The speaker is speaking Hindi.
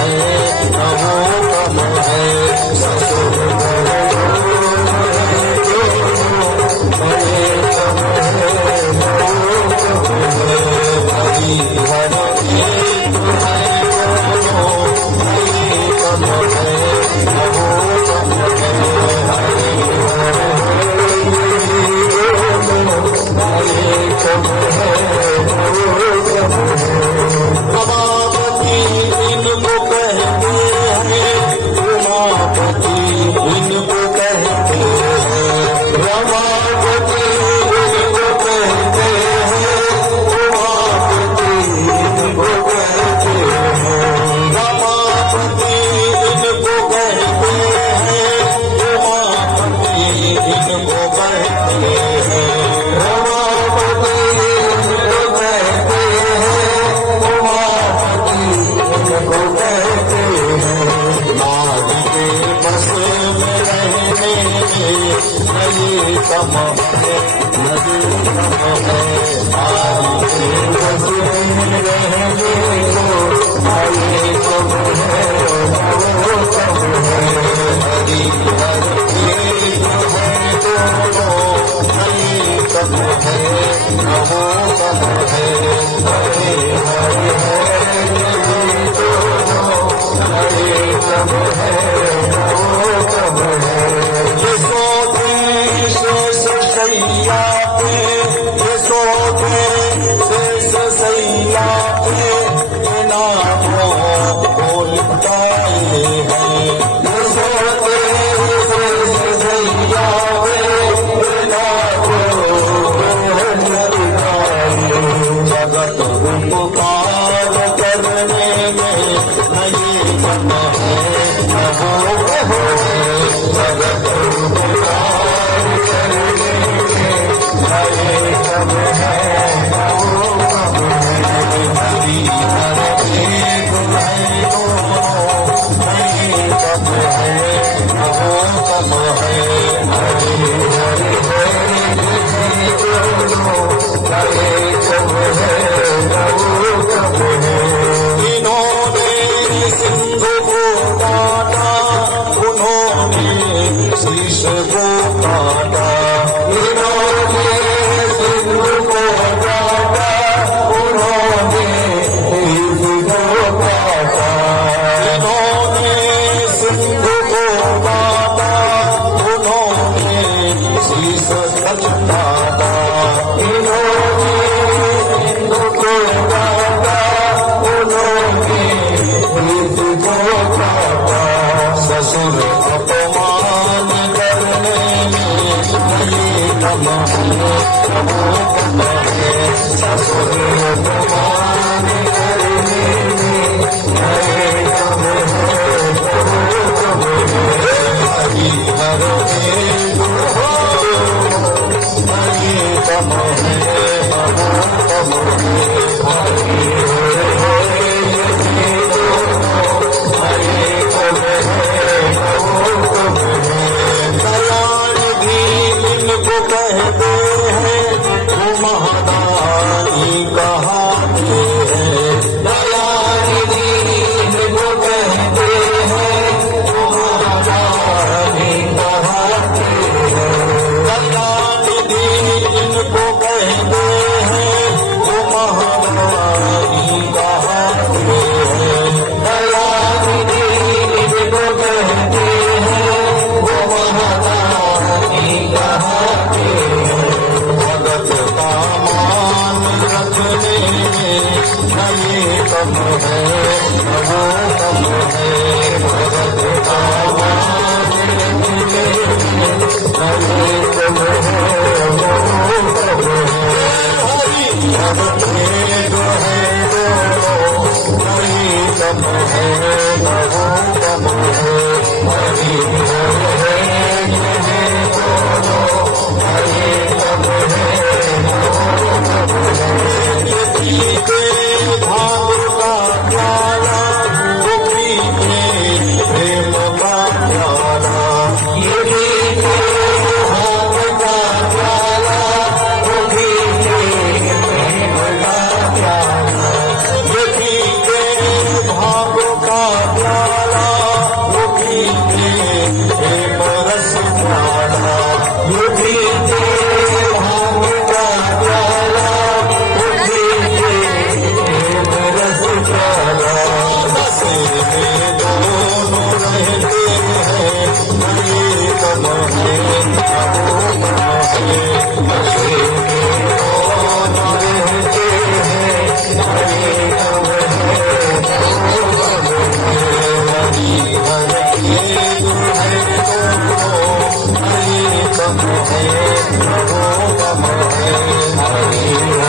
है, न वो कम है। ससुर बड़े कम है, न वो कम है। भाई हर एक है दोनों, भाई कम है, न वो कम है। भाई कम है, न वो कम है। रमापति इनको कहते हैं, उमापति इनको कहते हैं। रमापति इनको कहते हैं, उमापति इनको कहते हैं। रमापति इनको कहते हैं, उमापति इनको कहते हैं। रमापति इनको कहते हैं, उमापति इनको कहते हैं। नारी के बस में रहने नहीं कम है, नहीं कम है। नारी के बस में रहने को नहीं कम है, वो कम है। हरि हर एक है दोनों, नहीं कम है, न वो कम है। हरे हरे हरे दोनों, नहीं कम है, न वो कम है। ये सोते शेष सैया पे, ये सोते शेष सैया पे, ये नामों को लिपटाए हैं। ये सोते शेष सैया पे, ये नामों को लिपटाए। जगत उपकार करने में नहीं कम है, न वो कम है। जगत उपकार करने में नहीं कम है, न वो कम है। हरि हर एक है दोनों, नहीं कम है, न वो कम है। हरि हर एक है दोनों, नहीं कम है, न वो कम है। इन्होंने सिंधु को काटा, उन्होंने शीश को काटा। इन्होंने सिंधु को काटा, उन्होंने शीश को काटा। इन्होंने सिंधु को काटा, उन्होंने शीश काटा। इन्होंने सिंधु को काटा, उन्होंने शीश को काटा। ससुर अपमान करने में नहीं कम है, न वो कम है। ससुर अपमान करने में नहीं कम है, न वो कम है। हरि हर एक हो, नहीं कम है, न वो कम है। हरि हर एक दोनों, नहीं कम है, न वो कम है। कल्याण भी इनको कहते हैं, वो महादानी कहाते हैं। कल्याण भी इनको कहते हैं, वो महादानी कहाते हैं। कल्याण भी इनको कहते हैं, वो महादानी कहाते हैं। कल्याण भी इनको कहते हैं, वो महादानी कहाते हैं। भगत का मान रखने में नहीं कम है, न वो कम है। भगत का मान रखने में नहीं कम है, न वो कम है। हरि भगत एक है दोनों, नहीं कम है, न वो कम है। हरि हरे है दोनों, नहीं कम है, न वो कम है। ये पीते भाव का प्याला, वो पीते प्रेम का प्याला। ये पीते भाव का प्याला, वो पीते प्रेम का प्याला। ये पीते भाव का प्रेम रस प्याला उठी के भांग का प्याला उठी के प्रेम रस प्याला नशे में दोनों रहते हैं बड़े कम है नशे में दोनों रहते हैं बड़े कम है हरि हर के दुल्हन दोनों हरि कम है हरि